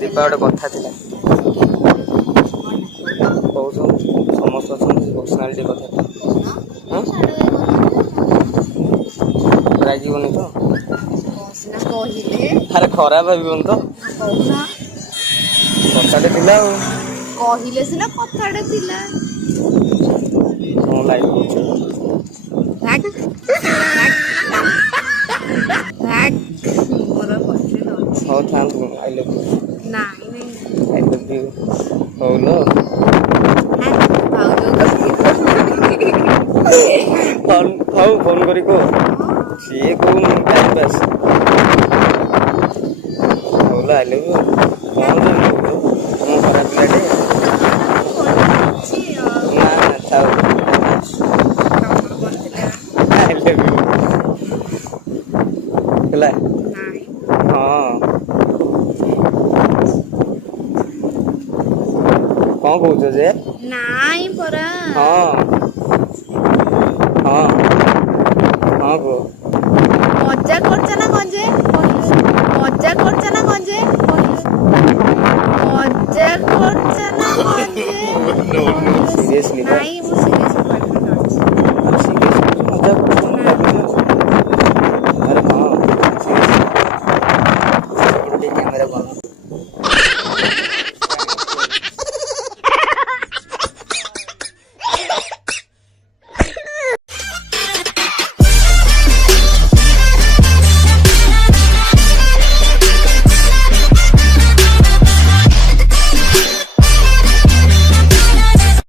दीपा गोटे कथा थिला कौन समस्त अच्छा पर्सनालीटी कथा राजीवनी तो अरे खराब भावन तो कथाटे थिला कहले सिना कथाटे थिला कौन लाइव हो था I love you I love you हो लो फोन करी को सी कौन टाइम पास हो लो आई लव यू कौन मु खराब पिलाटे ना ना था आई लव यू ହେଲା हाँ कौन कौच जे नाई परा हाँ हाँ हाँ को मजा करछ ना गंजे मजा करछ ना गंजे मजा करछ ना गंजे सीरियसली नाई मु सीरियस